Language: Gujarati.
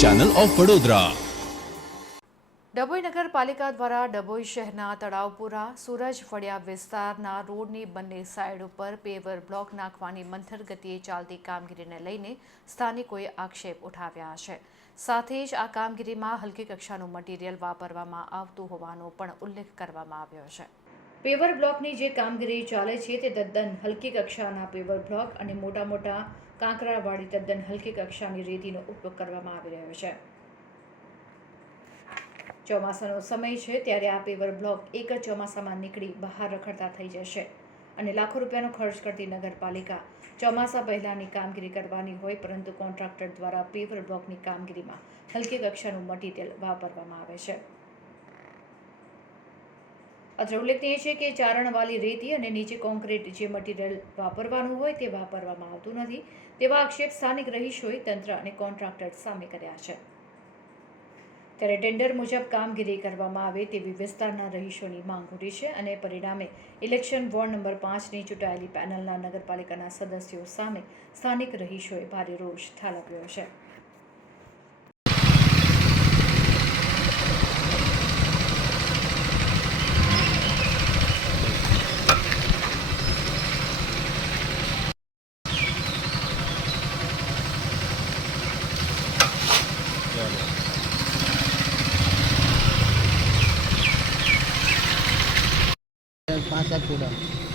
Channel of Vadodara. ડભોઈ નગરપાલિકા દ્વારા ડભોઈ શહેરના તળાવપુરા સૂરજ ફળિયા વિસ્તારના રોડની બંને સાઇડ ઉપર પેવર બ્લોક નાખવાની મંથર ગતિએ ચાલતી કામગીરીને લઈને સ્થાનિકોએ આક્ષેપ ઉઠાવ્યા છે। સાથે જ આ કામગીરીમાં હલકી કક્ષાનું મટીરિયલ વાપરવામાં આવતું હોવાનો પણ ઉલ્લેખ કરવામાં આવ્યો છે। પેવર બ્લોકની જે કામગીરી ચાલે છે તે તદ્દન હલકી કક્ષાના પેવર બ્લોક અને મોટા મોટા કાંકરાવાળી તદ્દન હલકી કક્ષાની રેતીનો ઉપયોગ કરવામાં આવી રહ્યો છે। ચોમાસાનો સમય છે ત્યારે આ પેવર બ્લોક એક જ ચોમાસામાં નીકળી બહાર રખડતા થઈ જશે અને લાખો રૂપિયાનો ખર્ચ કરતી નગરપાલિકા ચોમાસા પહેલાંની કામગીરી કરવાની હોય પરંતુ કોન્ટ્રાક્ટર દ્વારા પેવર બ્લોકની કામગીરીમાં હલકી કક્ષાનું મટીરિયલ વાપરવામાં આવે છે। અત્રે ઉલ્લેખનીય છે કે ચારણવાળી રેતી અને નીચે કોન્ક્રીટ જે મટીરિયલ વાપરવાનું હોય તે વાપરવામાં આવતું નથી તેવા આક્ષેપ સ્થાનિક રહીશોએ તંત્ર અને કોન્ટ્રાક્ટર સામે કર્યા છે। ત્યારે ટેન્ડર મુજબ કામગીરી કરવામાં આવે તેવી વિસ્તારના રહીશોની માંગ ઉઠી છે અને પરિણામે ઇલેક્શન વોર્ડ નંબર 5ની ચૂંટાયેલી પેનલના નગરપાલિકાના સદસ્યો સામે સ્થાનિક રહીશોએ ભારે રોષ ઠાલવ્યો છે। पाँच सात फुट